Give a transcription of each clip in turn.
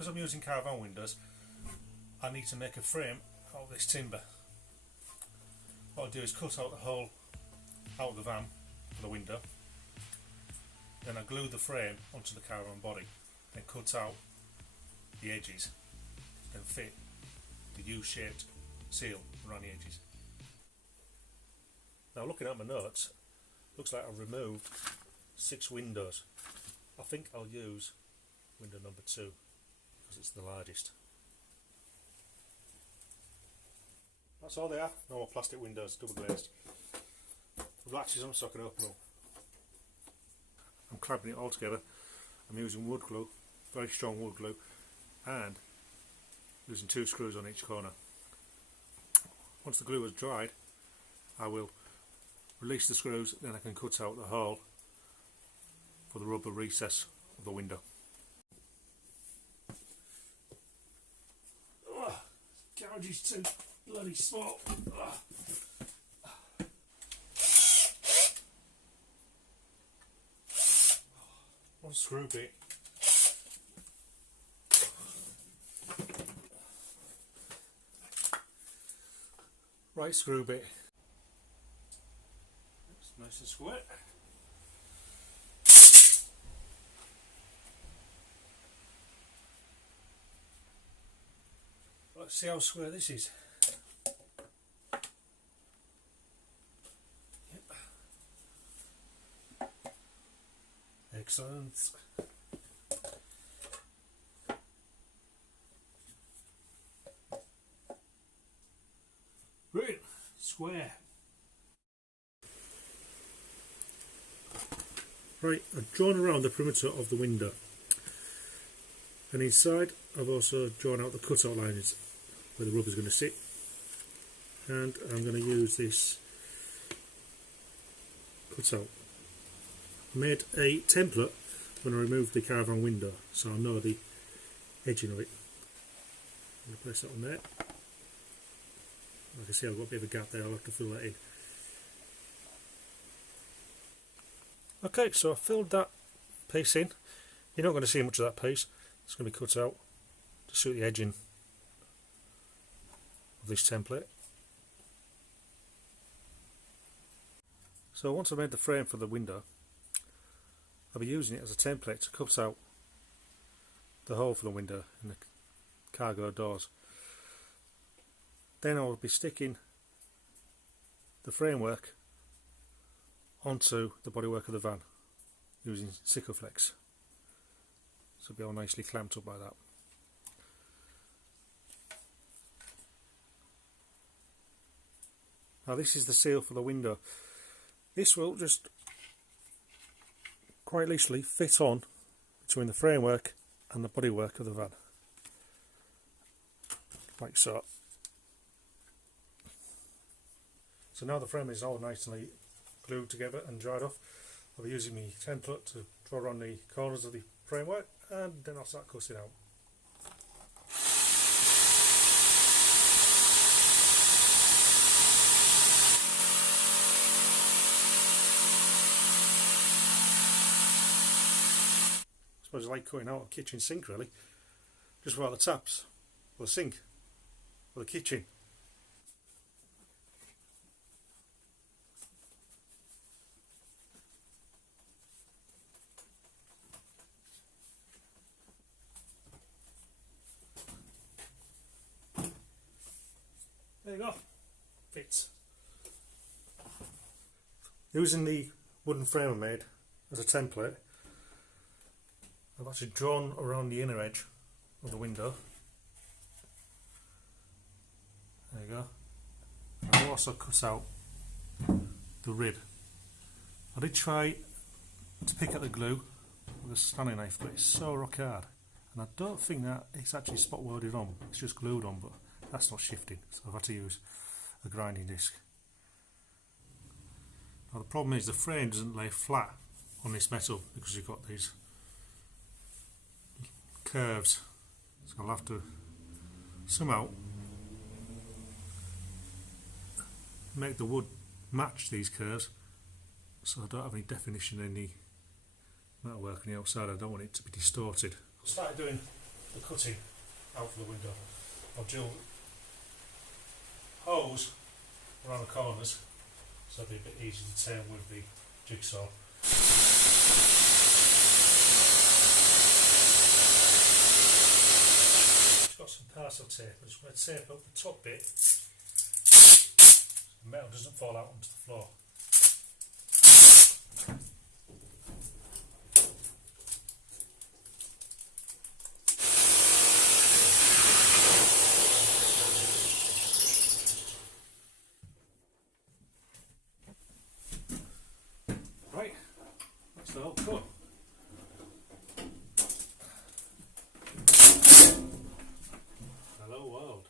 because I'm using Caravan windows, I need to make a frame out of this timber. What I'll do is cut out the hole out of the van for the window, then I glue the frame onto the Caravan body, then cut out the edges, then fit the U-shaped seal around the edges. Now looking at my notes, looks like I've removed 6 windows. I think I'll use window number 2 because it's the largest. That's all they are, normal plastic windows, double glazed. The latches on so I can open them. I'm clamping it all together. I'm using wood glue, very strong wood glue, and using 2 screws on each corner. Once the glue has dried, I will release the screws, then I can cut out the hole for the rubber recess of the window. Garage is too bloody small. One screw bit. Right screw bit. It's nice and square. Let's see how square this is. Yep. Excellent. Brilliant. Square. Right, I've drawn around the perimeter of the window, and inside I've also drawn out the cutout lines where the rubber is going to sit, and I'm going to use this cutout. I made a template when I removed the Caravan window, so I know the edging of it. I'm going to place that on there. Like I see, I've got a bit of a gap there, I'll have to fill that in. Okay, so I filled that piece in. You're not going to see much of that piece, it's going to be cut out to suit the edging of this template. So once I've made the frame for the window, I'll be using it as a template to cut out the hole for the window and the cargo doors. Then I'll be sticking the framework onto the bodywork of the van using Sikaflex. So it'll be all nicely clamped up like that. Now this is the seal for the window. This will just quite loosely fit on between the framework and the bodywork of the van, like so. So now the frame is all nicely glued together and dried off, I'll be using my template to draw on the corners of the framework, and then I'll start cutting out. I suppose I like cutting out a kitchen sink really, just without the taps, or the sink, or the kitchen. There you go, fits. Using the wooden frame I made as a template, I've actually drawn around the inner edge of the window. There you go. I've also cut out the rib. I did try to pick up the glue with a Stanley knife, but it's so rock hard, and I don't think that it's actually spot welded on, it's just glued on, but that's not shifting, so I've had to use a grinding disc. Now the problem is the frame doesn't lay flat on this metal because you've got these curves, so I'll have to somehow make the wood match these curves so I don't have any definition in the metalwork on the outside. I don't want it to be distorted. I started doing the cutting out for the window. I've drilled holes around the corners so it'll be a bit easier to turn with the jigsaw. It's got some parcel tape. I just want to tape up the top bit so the metal doesn't fall out onto the floor. Right, that's the whole cut. Hello world.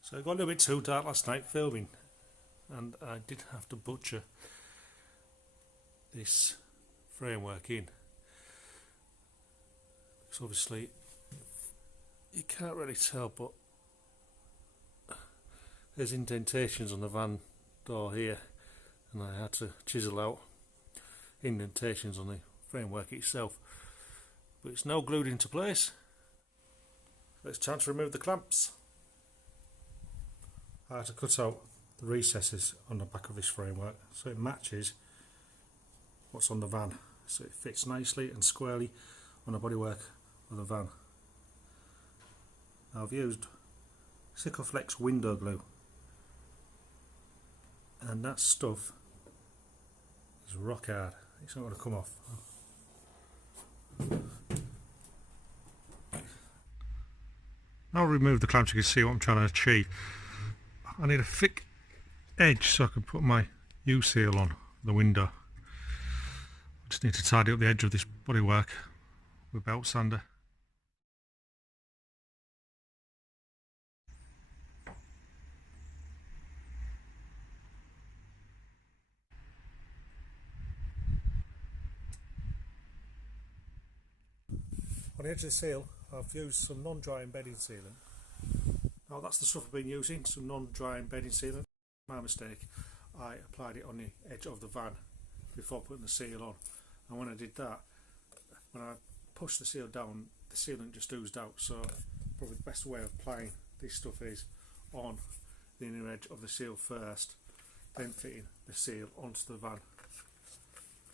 So it got a little bit too dark last night filming, and I did have to butcher this framework in, because obviously you can't really tell, but there's indentations on the van door here, and I had to chisel out indentations on the framework itself, but it's now glued into place. So it's time to remove the clamps. I had to cut out the recesses on the back of this framework so it matches what's on the van, so it fits nicely and squarely on the bodywork of the van. Now I've used Sikaflex window glue, and that stuff is rock hard. It's not going to come off. Now I'll remove the clamps. You can see what I'm trying to achieve. I need a thick edge so I can put my U-seal on the window. I just need to tidy up the edge of this bodywork with belt sander. On the edge of the seal, I've used some non-dry embedding sealant. Now that's the stuff I've been using, some non-dry embedding sealant. My mistake, I applied it on the edge of the van before putting the seal on, and when I did that, when I pushed the seal down, the sealant just oozed out. So probably the best way of applying this stuff is on the inner edge of the seal first, then fitting the seal onto the van.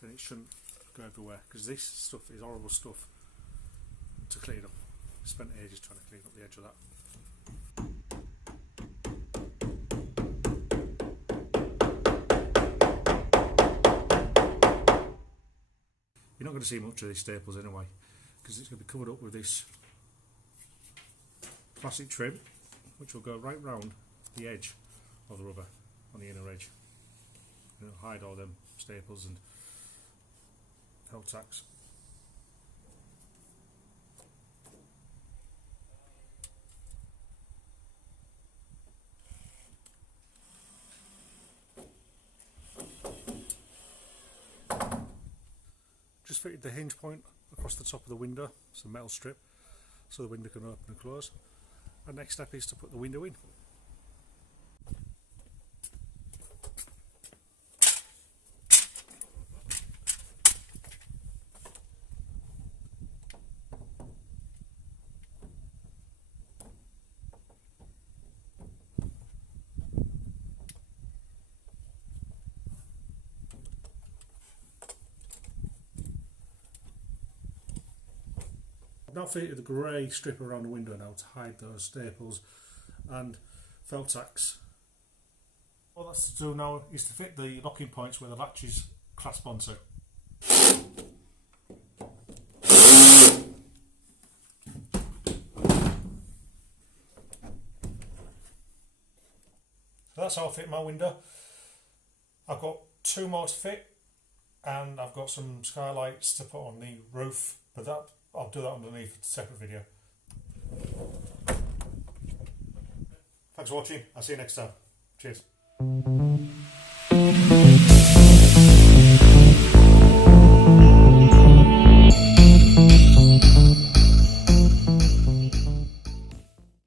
Then it shouldn't go everywhere, because this stuff is horrible stuff to clean up. I spent ages trying to clean up the edge of that. You're not going to see much of these staples anyway, because it's going to be covered up with this plastic trim, which will go right round the edge of the rubber on the inner edge. It'll hide all them staples and held tacks. Just fitted the hinge point across the top of the window, some metal strip, so the window can open and close. And next step is to put the window in. I've now fitted the grey strip around the window now to hide those staples and felt tacks. All that's to do now is to fit the locking points where the latches clasp onto. So that's how I fit my window. I've got two more to fit, and I've got some skylights to put on the roof, but that I'll do that underneath a separate video. Thanks for watching. I'll see you next time. Cheers.